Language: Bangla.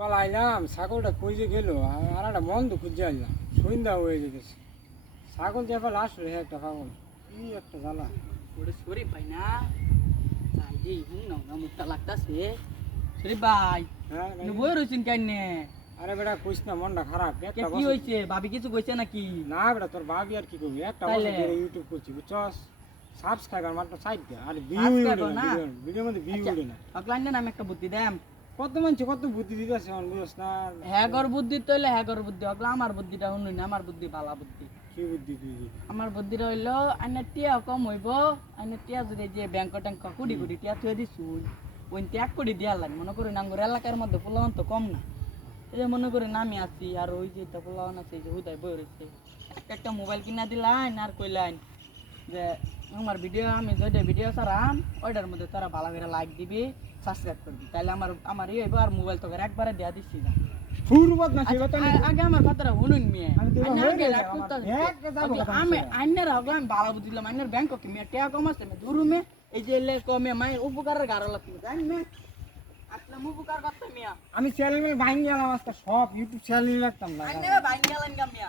সকাল আইলাম ছাগলটা কই যে গেল আর একটা মন্দ খুঁজে আইলাম সন্ধ্যা হয়ে যেতেছে ছাগল যে এবার আসলো হে একটা পাগল কি একটা জ্বালা ওরে শরীফ ভাই না যাই দে হুন না মুখটা লাগতাছে শরীফ ভাই হ্যাঁ নে বই রইছেন কেনে আরে বেটা কইস না মনটা খারাপ কে একটা কি বছর হইছে ভাবি কিছু কইছে নাকি না বেটা তোর ভাবি আর কি করবি একটা বছর তাইলে? ধরে ইউটিউব করছি বুঝছস সাবস্ক্রাইবার মাত্র 60 টা আর ভিউ Subscriber উঠে না না? ভিডিওর মধ্যে ভিউ আচ্ছা। উঠে না অকলাইন না আমি একটা বুদ্ধি দেম কত মানুষ কত বুদ্ধি দিতেছে এখন বুঝছ না হ্যাগর বুদ্ধি তইলে হ্যাগর বুদ্ধি অকলা আমার বুদ্ধিটা শুনুন না আমার বুদ্ধি ভালো বুদ্ধি কি বুদ্ধি তুই দিবি? আমার বুদ্ধিটা হইলো আইনা টিয়া কম হইব আইনা টিয়া যদি যে ব্যাংক ট্যাঙ্ক কুড়ি কুড়ি টিয়া থুয়ে দিছুন ওই ত্যাগ করে দিয়া লাগে মনে করি নাঙ্গর এলাকার মধ্যে পোলাওয়ান তো কম না এই যে মনে করি আমি আছি আর ওই যে পোলাওয়ান আছে এই যে হুদায় বই রয়েছে একটা মোবাইল কিনা দিলাইন আর কইলাইন যে আমার ভিডিও আমি যেটা ভিডিও ছাড়াম ওইটার মধ্যে তারা ভালো করে লাইক দিবি সাবস্ক্রাইব করবি তাহলে আমার ইয়ে হইব আর মোবাইল তোকে একবারে দেয়া দিচ্ছি না ফুরবত না সেটা তো আগে আমার কথাটা শুনুন মিয়া আমি তো আইনার হইরে আগে যাও, রাগ আমার করতাছি। ব্যাগ যাবো ওকে, কথা আমি বলছে। আইনার হগলা আমি ভালো বুঝলাম আইনার ব্যাংক কি মিয়া টাকা কম আছে দুরুমে এই যে লে কমে মাই উপকারের গাড়া লাগবে জানি না আসলাম উপকার করতে মিয়া আমি চ্যানেল ভাঙি গেলাম আজকে সব ইউটিউব চ্যানেল রাখতাম না আইনে ভাই গেলেন গা মিয়া